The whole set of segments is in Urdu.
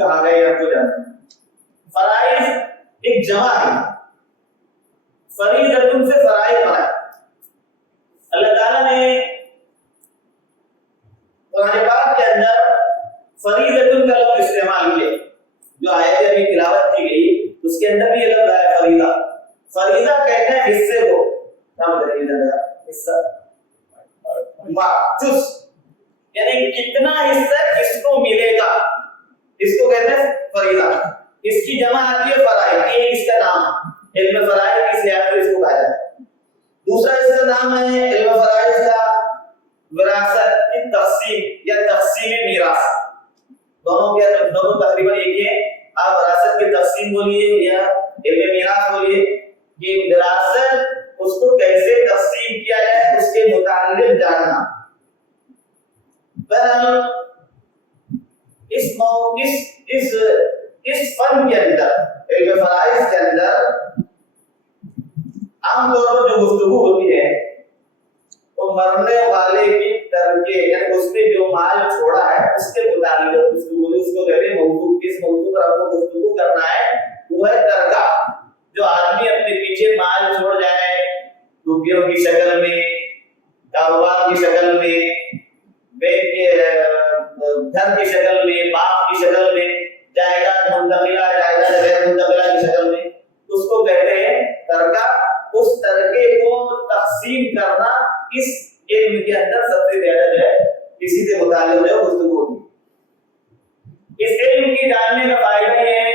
کہا گیا ہے آپ کو جاننا ہے. فرائض ایک جمع ہے, فریضۃ سے فرائض بنا. اللہ تعالیٰ نے قرآن پاک کے اندر فریضۃ کا لفظ استعمال کیا. جو آیت ابھی تلاوت کی گئی اس کے اندر بھی یہ لفظ ہے فریضہ. فریضہ کہتے ہیں حصے کو, نام دیں حصہ جز, یعنی کتنا حصہ کس کو ملے گا, اس کو کہتے ہیں فریضہ. اس کی جمع آتی ہے فرائض, ایک اس کا نام علم فرائض, اس لحاظ سے اس کو کہا جاتا ہے. دوسرا اس کا نام ہے علم فرائض کا وراثت کی تقسیم یا تقسیم میراث. دونوں تقریباً ایک ہی ہے. آپ وراثت کی تقسیم بولیے یا علم میراث بولیے. یہ وراثت اس کو کیسے تقسیم کیا جائے اس کے متعلق جاننا. اس فن کے اندر علم فرائض کے اندر عام طور پر جو گفتگو ہوتی ہے وہ مرنے والے کی ترکے, یعنی اس نے جو مال چھوڑا ہے اس کے متعلق گفتگو. اس کو کہتے ہیں موضوع. کس موضوع پر آپ کو گفتگو کرنا ہے وہ ہے ترکہ. جو آدمی اپنے پیچھے مال چھوڑ جائے, روپیوں کی شکل میں, کاروبار کی شکل میں, بینک کے گھر کی شکل میں, باپ کی شکل میں, جائیداد منتقلہ, جائیداد غیر منتقلہ کی شکل میں, اس کو کہتے ہیں ترکہ. اس ترکے کو تقسیم کرنا اس علم کے اندر سب سے زیادہ جو ہے اسی سے متعلق جو گفتگو ہوتی ہے. اس علم کی جاننے کا فائدہ یہ ہے,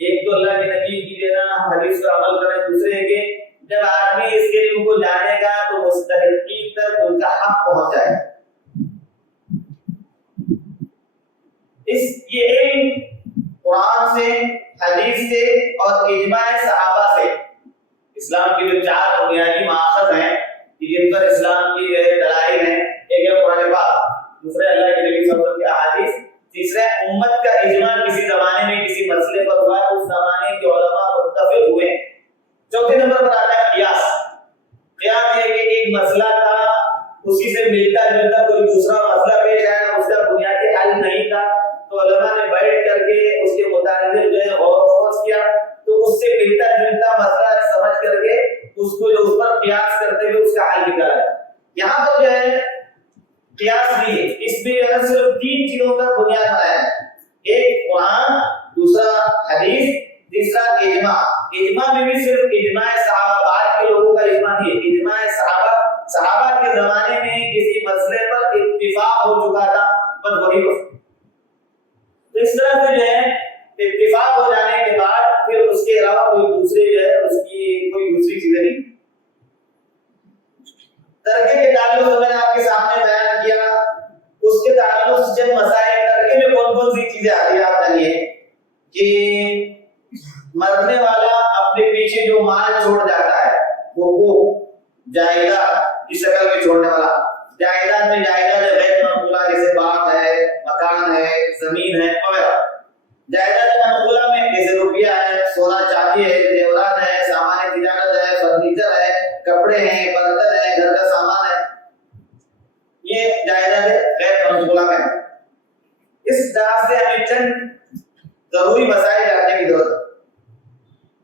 ایک تو اللہ کے نبی کی دینا, ہم حدیث پر عمل کریں. دوسرے ہے کہ جب آدمی اس علم کو جانے گا تو مستحقین تک ان کا حق پہنچ جائے گا. یہ علم قرآن سے, حدیث سے اور اجماع صحابہ سے, اسلام کی جو 4 بنیادی مآخذ ہیں جن پر اسلام کی دلائل ہیں, ایک ہے قرآن پاک, دوسرا اللہ کے نبی صلی اللہ علیہ وسلم کی احادیث, تیسرا امت کا اجماع کسی زمانے میں کسی مسئلے پر ہوا ہے, اس زمانے کے علماء متفق ہوئے. چوتھے نمبر پر آتا ہے قیاس. قیاس یہ کہ ایک مسئلہ تھا, اسی سے ملتا جلتا کوئی دوسرا مسئلہ پیش آیا, اس کا بنیادی حل نہیں تھا, تو علماء نے بیٹھ کر کے اس کے متعلق جو ہے غور و خوض کیا, تو اس سے ملتا جلتا مسئلہ سمجھ کر کے اس کو جو اس پر قیاس کرتے ہوئے اس کا حل نکالا. یہاں پر جو ہے قیاس بھی ہے, اس میں جو ہے صرف 3 چیزوں کا بنیاد بنایا ہے. ایک قرآن, دوسرا حدیث, تیسرا اجماع. اجماع میں بھی صرف اجماع صحابہ, بعد کے لوگوں کا اجماع نہیں ہے. اجماع صحابہ کے زمانے میں کسی مسئلے پر اتفاق ہو چکا تھا, بس وہی مسئلہ. تو اس طرح سے جو ہے اتفاق ہو جانے کے بعد پھر اس کے علاوہ کوئی دوسری جو ہے اس کی کوئی دوسری چیزیں نہیں. ترکے کے تعلق سے میں نے آپ کے سامنے بیان کیا, اس کے تعلق سے جب مسائل ترکے میں کون کون سی چیزیں آتی ہیں آپ جانیے کہ مرنے والا اپنے پیچھے جو مال چھوڑ جاتا ہے وہ جائیداد کی شکل میں چھوڑنے والا. جائیداد میں جائیداد غیر منقولہ جیسے باغ ہے, مکان ہے, زمین ہے وغیرہ. جائیداد منقولہ میں جیسے روپیہ ہے, سونا چاندی ہے, زیورات ہے, سامان تجارت ہے, فرنیچر ہے, کپڑے ہیں, برتن ہے, گھر کا سامان ہے, یہ جائیداد غیر منقولہ میں. اس طرح سے ہمیں چند ضروری مسائل جاننے کی ضرورت ہے.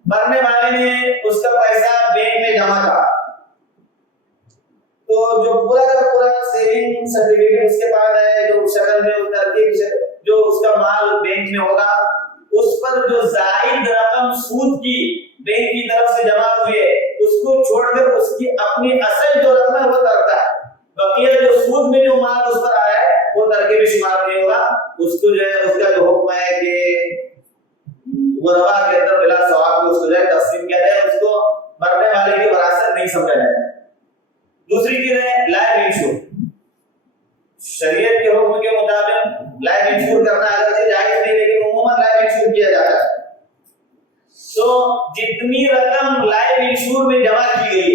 مرنے والے نے اس کا پیسہ بینک میں جمع تھا, تو جو پورا کا پورا سیونگ سرٹیفکیٹ اس کے پاس ہے, جو شکل میں اترتی جو اس کا مال بینک میں ہوگا, اس پر جو زائد رقم سود کی بینک کی طرف سے جمع ہوئی ہے اس کو چھوڑ کر اس کی اپنی اصل جو رقم ہے وہ ترکہ ہے. بقیہ جو سود میں جو مال اس پر آیا ہے وہ ترکے میں شمار نہیں ہوگا. اس کو جو ہے اس کا جو حکم ہے کہ غربا کے اندر بلا ثواب کو اس کو جو ہے تقسیم کیا جائے, اس کو مرنے والے کی وراثت نہیں سمجھا جائے. دوسری چیز ہے لائف انشور. شریعت کے حکم کے مطابق لائف انشور کرنا اگرچہ جائز نہیں, لیکن عموماً لائف انشور کیا جاتا ہے. تو جتنی رقم لائف انشور میں جمع کی گئی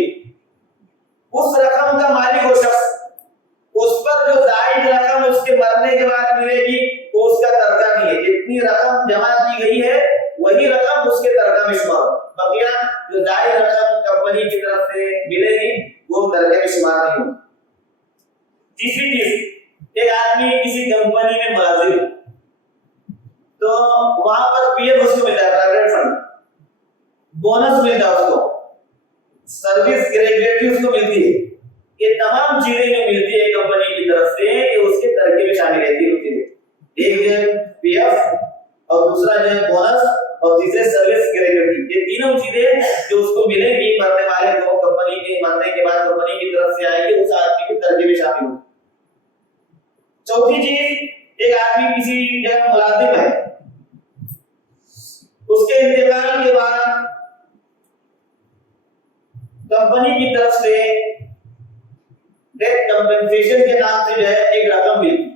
اس رقم کا مالک وہ شخص, اس پر جو زائد رقم اس کے مرنے کے بعد ملے گی وہ اس کا ترکہ نہیں ہے. جتنی رقم جمع کی گئی ہے وہی رقم اس کے ترکہ میں شمار ہوگا. بقیہ جو زائد رقم کمپنی کی طرف سے ملے گی وہ ترکے میں شمار نہیں ہوگا. تیسری چیز, ایک آدمی کسی کمپنی میں ملازم ہے, تو وہاں پر پی ایف اس کو ملتا ہے, پروویڈنٹ فنڈ, بونس ملتا ہے اس کو, سروس گریجویٹی اس کو ملتی ہے. یہ تمام چیزیں جو ملتی ہے کمپنی کی طرف سے یہ اس کے ترکیب میں شامل رہتی ہے. ایک جو ہے پی ایف اور دوسرا جو ہے بونس اور تیسرے سروس گریجویٹی. یہ تینوں چیزیں جو اس کو ملیں گی مرنے والے کو, کمپنی کے مرنے کے بعد کمپنی کی طرف سے آئے گی, اس آدمی کی ترکیب میں شامل ہو. چوتھی چیز, ایک آدمی کسی جگہ ملازم ہے, اس کے انتقال کے بعد کمپنی کی طرف سے ڈیتھ کمپنسیشن کے نام سے جو ہے ایک رقم ملتی.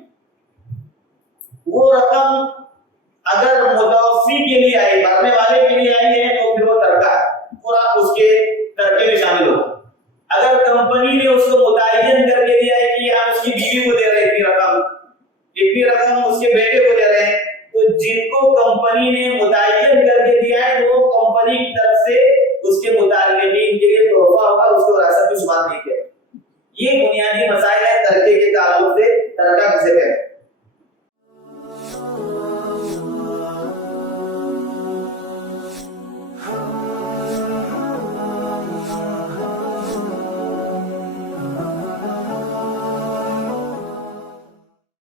وہ رقم اگر متوفی کے لیے آئی, مرنے والے کے لیے آئی ہے,